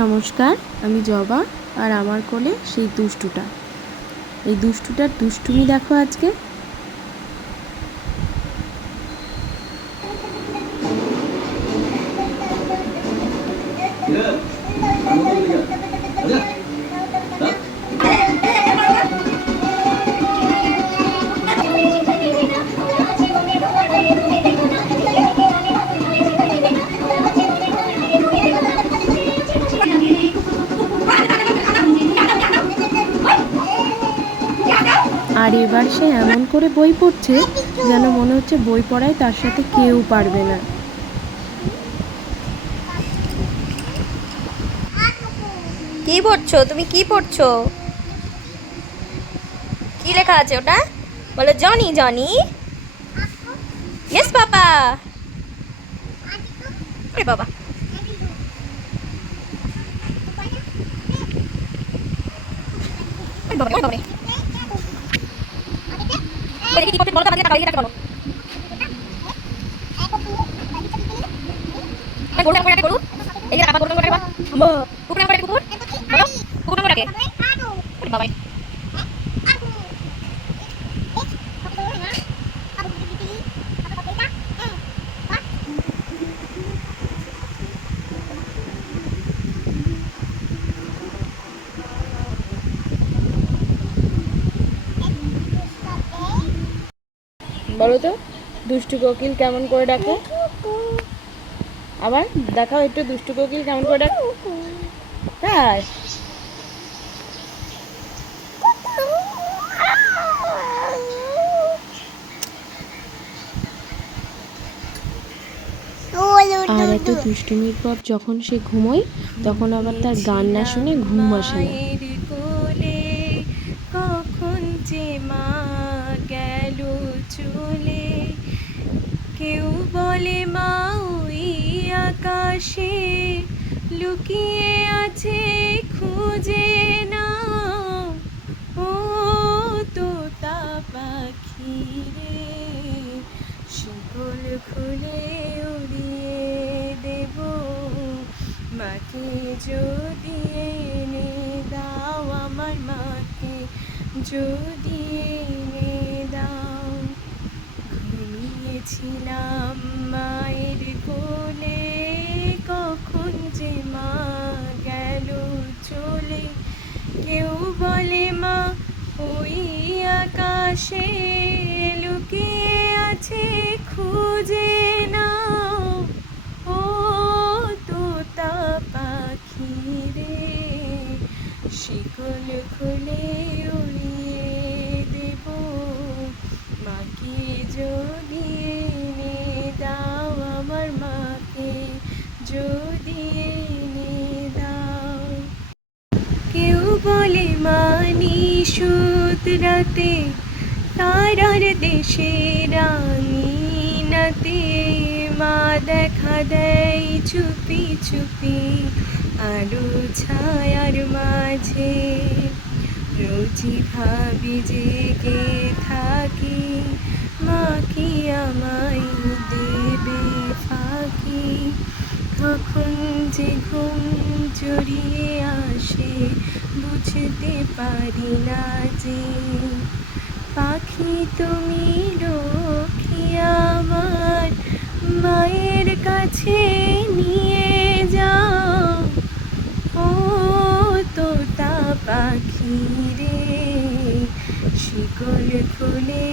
নমস্কার, আমি জবা। আর আমার কোলে সেই দুষ্টুটা। এই দুষ্টুটার দুষ্টুমি দেখো আজকে। আর এবার সে এমন করে বই পড়ছে যেন মনে হচ্ছে বই পড়ায় তার সাথে কেউ পারবে না। কি পড়ছো তুমি? কি পড়ছো? কি লেখা আছে ওটা? বলো জনি জনি। ইয়েস পাপা। আরে বাবা, আরে বাবা, আরে বাবা রে। দেখি কি করতে বলো তো, আমাকে টাকা দিয়ে টাকা বলো। আমি গরু নাম করে গরু। এই যে টাকা গরু নাম করে আম্মা। কুকুর নাম করে কুকুর। বলো কুকুর নাম করে আরে বাবা। বলো তো দুষ্টু কোকিল কেমন করে ডাকে? আবার দেখাও একটু দুষ্টু কোকিল কেমন করে ডাকে। তাই আর এত দুষ্টুমির পর যখন সে ঘুমোয় তখন আবার তার গান না শুনে ঘুম আসে না। কখন যে মা গেল চলে, কেউ বলে মা ওই আকাশে লুকিয়ে আছে, খুঁজে না ও তোতা পাখি রে, শিকল খুলে উড়িয়ে দেব মাকে যদি এনে দাও, আমার মাকে যদি এনে দাও। ঘুমিয়েছিলাম মায়ের কোলে, কখন যে মা গেল চলে, কেউ বলে মা ওই আকাশে লুকিয়ে আছে, খুঁজে নাও ও তোতা পাখি রে, শিকল খুলে উড়িয়ে দেব মাকে যদি এনে দাও, আমার মাকে যদি এনে দাও। কেউ বলে মা নিশুত রাতে তারার দেশে রাঙিনাতে, মা দেখা দেয় চুপি চুপি আলো ছায়ার মাঝে, রোজই ভাবি জেগে থাকি মা কি আমায় দেবে ফাঁকি, কখন যে ঘুম জড়িয়ে আসে বুঝতে পারি না যে, পাখি তুমি লক্ষ্মী আমার মায়ের কাছে নিয়ে যাও ও তোতা পাখি রে, শিকল খুলে